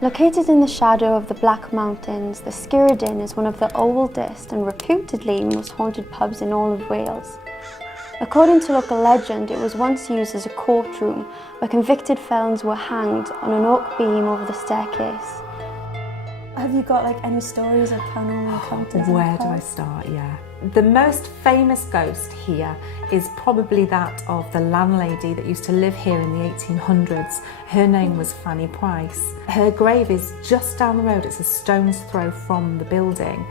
Located in the shadow of the Black Mountains, the Skirrid Inn is one of the oldest and reputedly most haunted pubs in all of Wales. According to local legend, it was once used as a courtroom where convicted felons were hanged on an oak beam over the staircase. Have you got any stories of paranormal encounters? Where do I start? Yeah. The most famous ghost here is probably that of the landlady that used to live here in the 1800s. Her name was Fanny Price. Her grave is just down the road. It's a stone's throw from the building.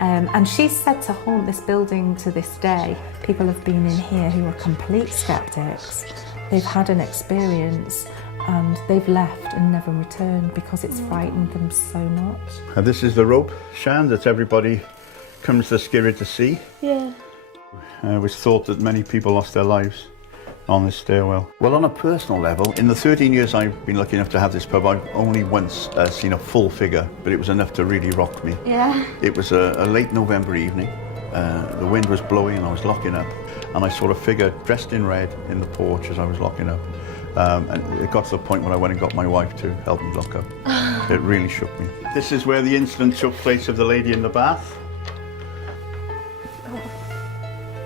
And she's said to haunt this building to this day. People have been in here who are complete skeptics. They've had an experience and they've left and never returned because it's frightened them so much. And this is the rope, Shan, that everybody comes to Skirrid to see. Yeah. It was thought that many people lost their lives on this stairwell. Well, on a personal level, in the 13 years I've been lucky enough to have this pub, I've only once seen a full figure, but it was enough to really rock me. Yeah. It was a late November evening. The wind was blowing and I was locking up, and I saw a figure dressed in red in the porch as I was locking up. And it got to the point where I went and got my wife to help me lock up. It really shook me. This is where the incident took place of the lady in the bath.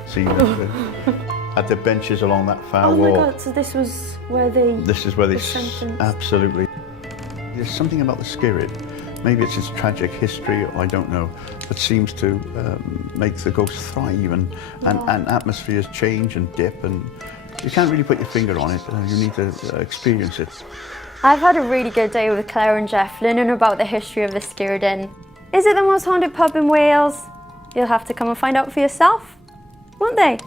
See, at the benches along that far wall. Oh my God, so this was where they... This is where they... sentenced. Absolutely. There's something about the Skirrid, maybe it's its tragic history, I don't know, that seems to make the ghost thrive and atmospheres change and dip, and you can't really put your finger on it, you need to experience it. I've had a really good day with Claire and Jeff learning about the history of the Skirrid Inn. Is it the most haunted pub in Wales? You'll have to come and find out for yourself, won't they?